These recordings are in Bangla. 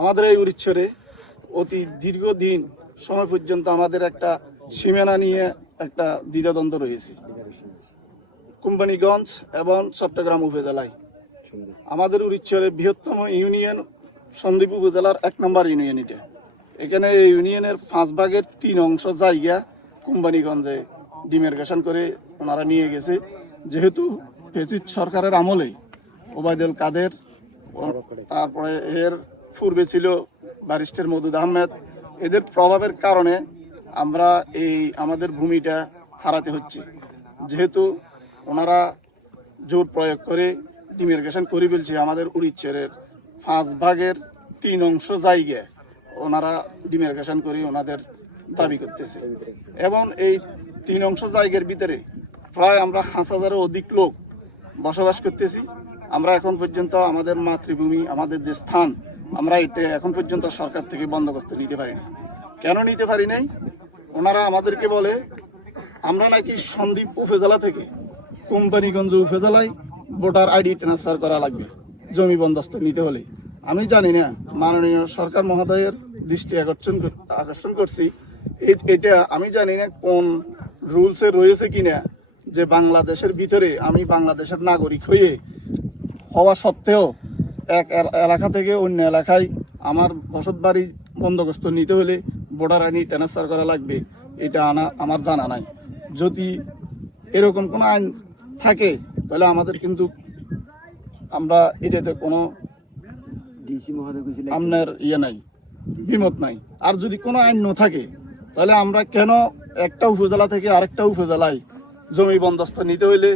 আমাদের এই উড়িষ্যারে অতি দীর্ঘদিন সময় পর্যন্ত আমাদের একটা সীমানা নিয়ে একটা দ্বিধাদ্বন্দ্ব রয়েছে কোম্পানিগঞ্জ এবং চট্টগ্রাম উপজেলায়। আমাদের উড়িষ্যারের বৃহত্তম ইউনিয়ন সন্দ্বীপ উপজেলার 1 নম্বর ইউনিয়ন এটা। এখানে এই ইউনিয়নের 5 ভাগের 3 অংশ জায়গা কোম্পানিগঞ্জে ডিমার্কেশন করে ওনারা নিয়ে গেছে। যেহেতু ফেসিস্ট সরকারের আমলে ওবায়দুল কাদের, তারপরে এর পূর্বে ছিল ব্যারিস্টার মওদুদ আহমেদ, এদের প্রভাবের কারণে আমরা এই আমাদের ভূমিটা হারাতে হচ্ছে। যেহেতু ওনারা জোর প্রয়োগ করে ডিমার্কেশন করে ফেলছে আমাদের উড়িষ্যারের 5 ভাগের 3 অংশ জায়গা ওনারা ডিমার্কেশন করে ওনাদের দাবি করতেছে। এবং এই 3 অংশ জায়গার ভিতরে প্রায় আমরা 5,000-এরও অধিক লোক বসবাস করতেছি। আমরা এখন পর্যন্ত আমাদের মাতৃভূমি, আমাদের যে স্থান, আমরা এটা এখন পর্যন্ত সরকার থেকে বন্দোবস্ত নিতে পারি না। কেন নিতে পারি নাই? ওনারা আমাদেরকে বলে আমরা নাকি সন্দ্বীপ উপজেলা থেকে কোম্পানিগঞ্জ উপজেলায় ভোটার আইডি ট্রান্সফার করা লাগবে জমি বন্দোবস্ত নিতে হলে। আমি জানি না, মাননীয় সরকার মহোদয়ের দৃষ্টি আকর্ষণ করছি, এটা আমি জানি না কোন রুলসে রয়েছে কিনা যে বাংলাদেশের ভিতরে আমি বাংলাদেশের নাগরিক হওয়া সত্ত্বেও এক এলাকা থেকে অন্য এলাকায় আমার বসত বাড়ি বন্দোবস্ত নিতে হলে ভোটার আইডি ট্রান্সফার করা লাগবে, এটা আমার জানা নাই। যদি এরকম কোনো আইন থাকে তাহলে আমাদের কিন্তু আমরা এটাতে কোনো আপনার নাই, বিমত নাই। আর যদি কোনো আইন না থাকে তাহলে আমরা কেন একটা উপজেলা থেকে আরেকটা উপজেলায় জমি বন্দোবস্ত নিতে হইলে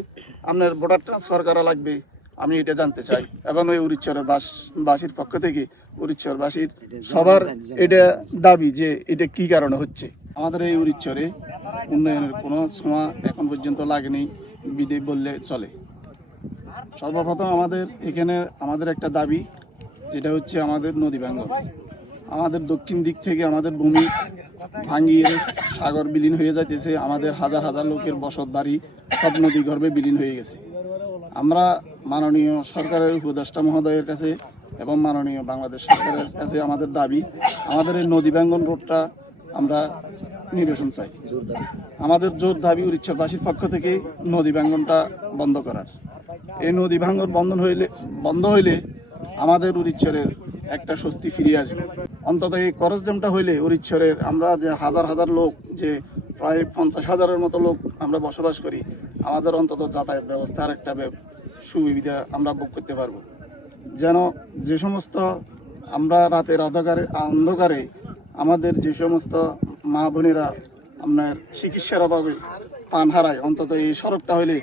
আপনার ভোটার ট্রান্সফার করা লাগবে, আমি এটা জানতে চাই। এবং ওই উড়িষ্যার বাসীর পক্ষ থেকে উড়িষ্যারবাসীর সবার এটা দাবি যে এটা কি কারণে হচ্ছে। আমাদের এই উড়িষ্যারে উন্নয়নের কোনো ছোঁয়া এখন পর্যন্ত লাগেনি বিদে বললে চলে। সর্বপ্রথম আমাদের একটা দাবি, যেটা হচ্ছে আমাদের নদী ভাঙ্গন। আমাদের দক্ষিণ দিক থেকে আমাদের ভূমি ভাঙ্গিয়ে সাগর বিলীন হয়ে যাইতেছে। আমাদের হাজার হাজার লোকের বসত বাড়ি সব নদী গর্ভে বিলীন হয়ে গেছে। আমরা মাননীয় সরকারের উপদেষ্টা মহোদয়ের কাছে এবং মাননীয় বাংলাদেশ সরকারের কাছে আমাদের দাবি, আমাদের এই নদী ভাঙ্গন রোডটা আমরা নিরসন চাই। আমাদের জোর দাবি উড়িষ্যাবাসীর পক্ষ থেকে নদী ভাঙ্গনটা বন্ধ করার। এই নদী ভাঙ্গন বন্ধ হইলে আমাদের উড়িষ্যারের একটা স্বস্তি ফিরে আসবে। অন্তত এই করজ ড্যামটা হইলে উড়িষ্যারের আমরা যে হাজার হাজার লোক, যে প্রায় 50,000-এর মতো লোক আমরা বসবাস করি, আমাদের অন্তত যাতায়াত ব্যবস্থার একটা সুবিধা আমরা ভোগ করতে পারবো। যেন যে সমস্ত আমরা রাতের অন্ধকারে আমাদের যে সমস্ত মা বোনেরা আপনার চিকিৎসার অভাবে প্রাণ হারায়, অন্তত এই সড়কটা হইলে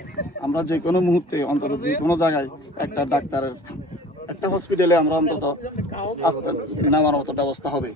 আমরা যে কোনো মুহূর্তে অন্তত যে কোনো জায়গায় একটা ডাক্তারের, একটা হসপিটালে আমরা অন্তত নামার মতো ব্যবস্থা হবে।